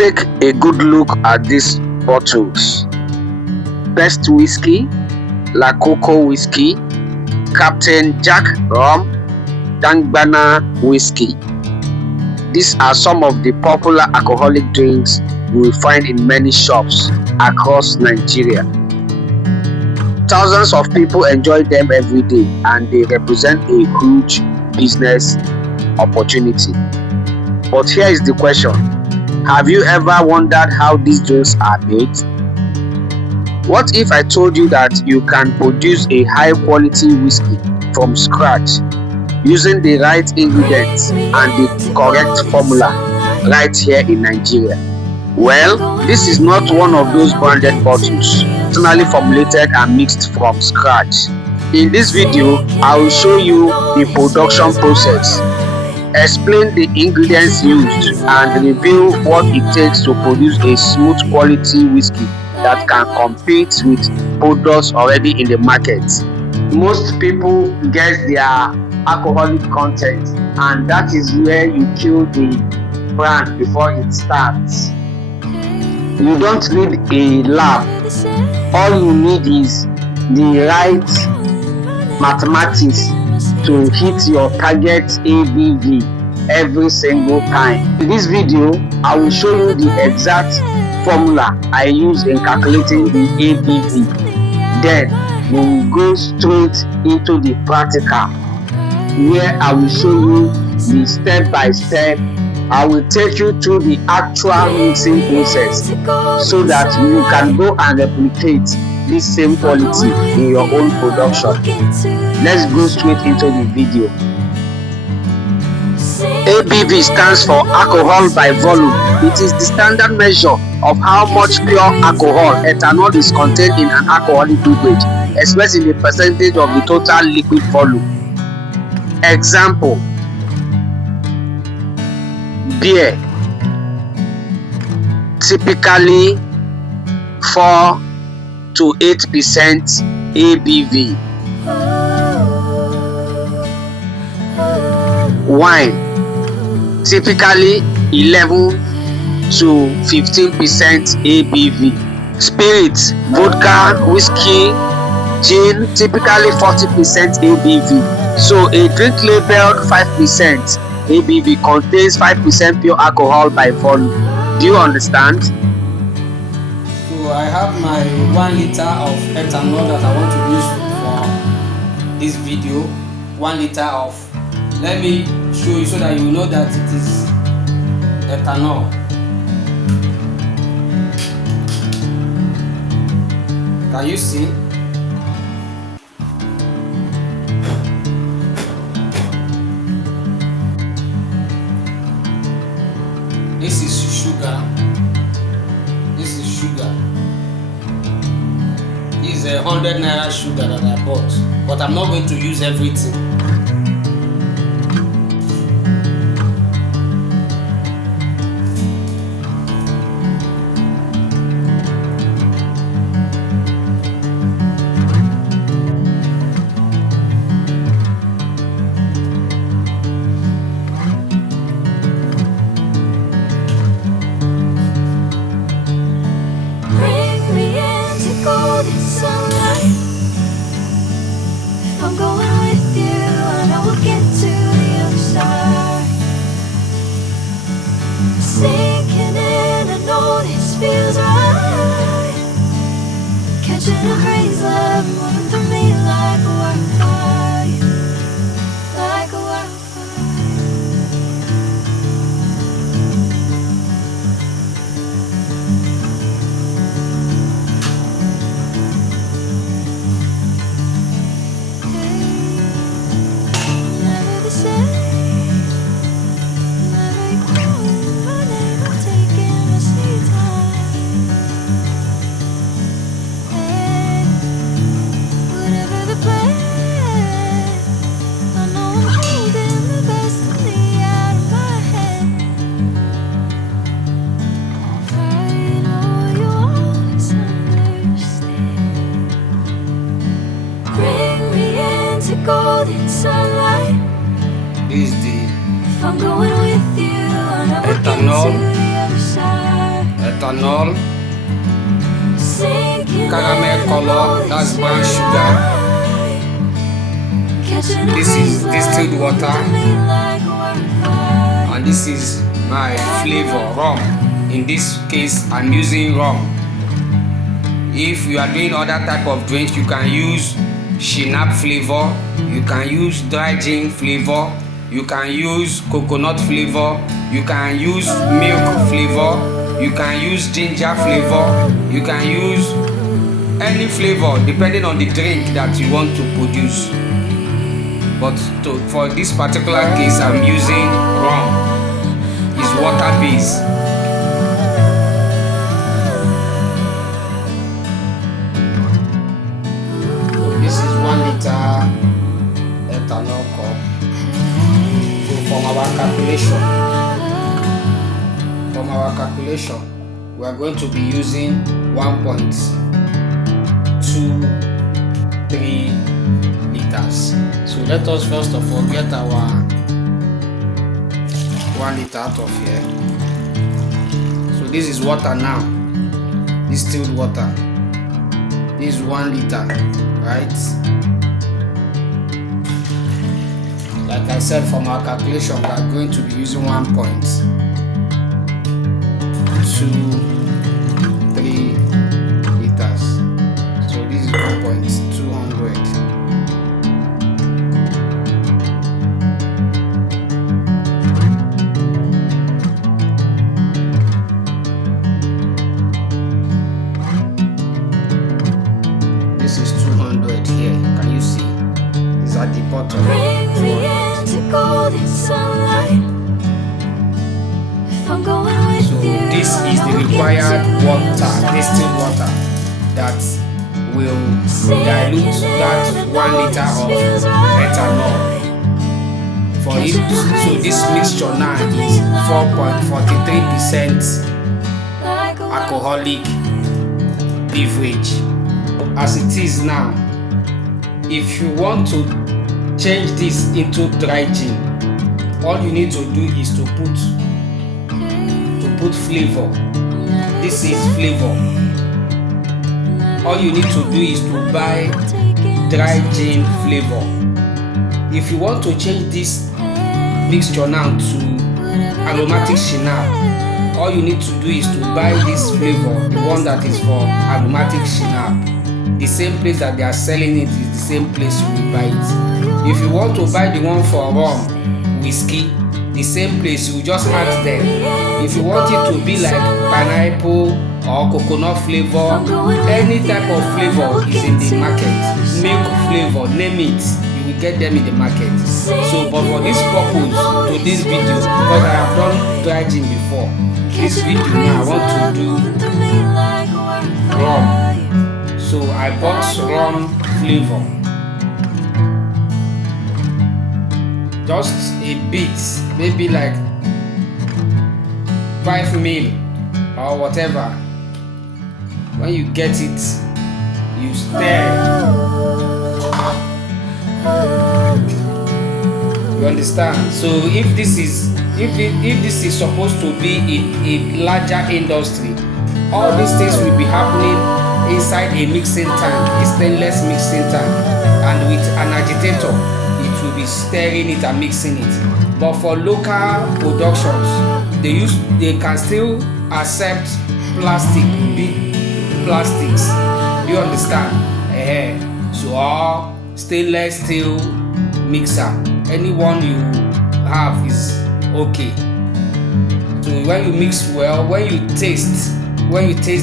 Take a good look at these bottles. Best Whiskey, La Coco Whiskey, Captain Jack Rum, Dangbana Whiskey. These are some of the popular alcoholic drinks you will find in many shops across Nigeria. Thousands of people enjoy them every day, and they represent a huge business opportunity. But here is the question: have you ever wondered how these drinks are made? What if I told you that you can produce a high quality whiskey from scratch using the right ingredients and the correct formula right here in Nigeria? Well, this is not one of those branded bottles, personally formulated and mixed from scratch. In this video, I will show you the production process, explain the ingredients used, and reveal what it takes to produce a smooth quality whiskey that can compete with products already in the market. Most people guess their alcoholic content, and that is where you kill the brand before it starts. You don't need a lab. All you need is the right mathematics to hit your target ABV every single time. In this video, I will show you the exact formula I use in calculating the ABV. Then we will go straight into the practical, where I will show you the step by step. I will take you through the actual mixing process so that you can go and replicate this same quality in your own production. Let's go straight into the video. ABV stands for alcohol by volume. It is the standard measure of how much pure alcohol, ethanol, is contained in an alcoholic beverage, expressed in the percentage of the total liquid volume. Example: beer, typically 4 to 8% ABV. Wine, typically 11 to 15% ABV. Spirits, vodka, whiskey, gin, typically 40% ABV. So a drink labeled 5% ABV contains 5% pure alcohol by volume. Do you understand? So I have my 1 liter of ethanol that I want to use for this video. 1 liter of, let me show you so that you know that it is ethanol. Can you see? This is sugar. This is sugar. This is 100 naira sugar that I bought, but I'm not going to use everything. I'm going with you, I know we'll get to the other side. Sinking in, I know this feels right. Catching a crazy love, moving through me like a wildfire, like a wildfire. Golden sunlight. This is the If I'm going with you, I know we'll get to ethanol. the other side. ethanol, caramel color, that's brown sugar. This is distilled water, and this is my flavor, rum. In this case, I'm using rum. If you are doing other type of drinks, you can use shinap flavor, you can use dry gin flavor, you can use coconut flavor, you can use milk flavor, you can use ginger flavor, you can use any flavor depending on the drink that you want to produce. But for this particular case, I'm using rum. It's water based. This is 1 liter ethanol cup. So from our calculation, we are going to be using 1.23 liters. So let us first of all get our 1 liter out of here. So this is water now, distilled water. This is 1 liter, right? Like I said, from our calculation, we are going to be using 1.23 liters. So this is 1.200. This is 200 here. Can you see? It's at the bottom. Bring me into golden sunlight. If I'm going with So you, this is the I'll get required to water, your distilled side. water, that will dilute that 1 liter of ethanol. For it, so this mixture now is 4.43% alcoholic beverage. As it is now, if you want to change this into dry gin, all you need to do is to put flavor. This is flavor. All you need to do is to buy dry gin flavor. If you want to change this mixture now to aromatic shinap, all you need to do is to buy this flavor, the one that is for aromatic shinap. The same place that they are selling it is the same place you will buy it. If you want to buy the one for rum, whiskey, the same place you just ask them. If you want it to be like pineapple or coconut flavor, any type of flavor is in the market. Milk flavor, name it, you will get them in the market. So but for this purpose, to this video, because I have done dry gin before, this video now I want to do rum. So I bought rum flavor, just a bit, maybe like 5 ml or whatever. When you get it, you stir. You understand? So if this is supposed to be in a larger industry, all these things will be happening inside a mixing tank, a stainless mixing tank, and with an agitator it will be stirring it and mixing it. But for local productions, they can still accept big plastics. Do you understand? So all stainless steel mixer, anyone you have is okay. So when you mix well, when you taste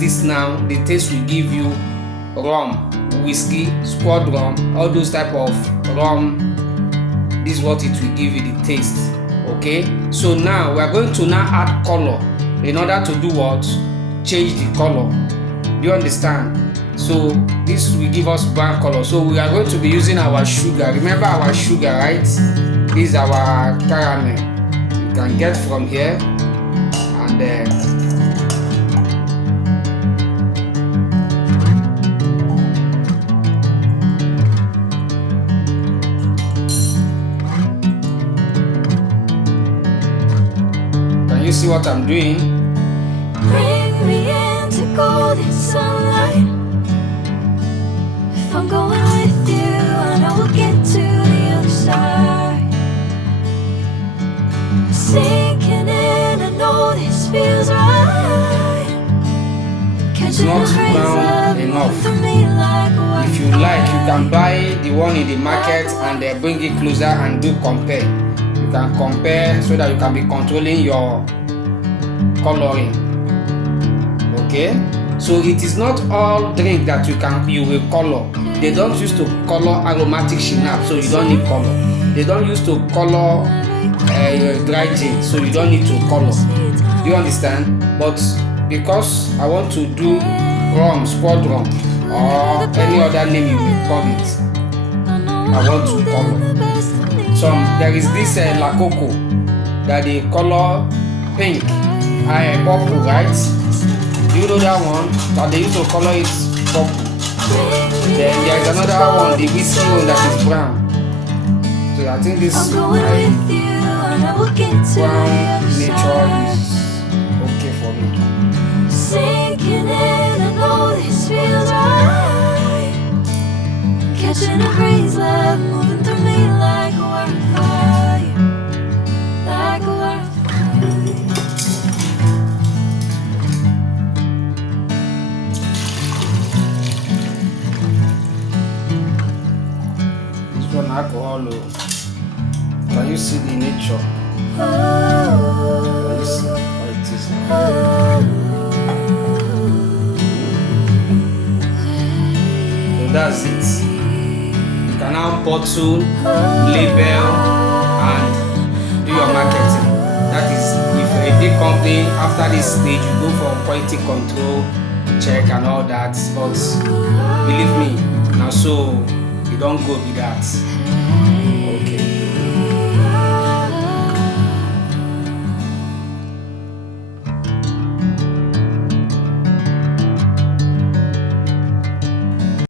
this now, the taste will give you rum, whiskey, squad rum, all those type of rum. This is what it will give you, the taste. Okay, so now we are going to now add color in order to do what? Change the color. Do you understand? So this will give us brown color. So we are going to be using our sugar. Remember our sugar, right? This is our caramel. You can get from here, and can you see what I'm doing? Bring me sunlight. If I'm going with you, I know we'll get to the other side. Sinking in, I know this feels right. It's not brown enough. If you like, you can buy the one in the market and then bring it closer and do compare. You can compare so that you can be controlling your coloring. Okay, so it is not all drink that you will color. They don't use to color aromatic shinap, so you don't need color. They don't use to color dry gin, so you don't need to color. Do you understand? But because I want to do rum, sport rum, or any other name you will call it, I want to color. There is this La Coco that they color pink, purple, right? Do you know that one? That they used to color it purple. Then there is another one, the whiskey one that is brown. So I think this brown nature is okay for me. Sinking in, I know this feels right. Catching a breeze, love moving through me like a wildfire, like a wildfire. This one alcohol. Can you see the nature? Can you see what it is now? So that's it. You can now bottle, label, and do your marketing. That is, if a big company, after this stage, you go for quality control check and all that. But believe me, now so you don't go with that.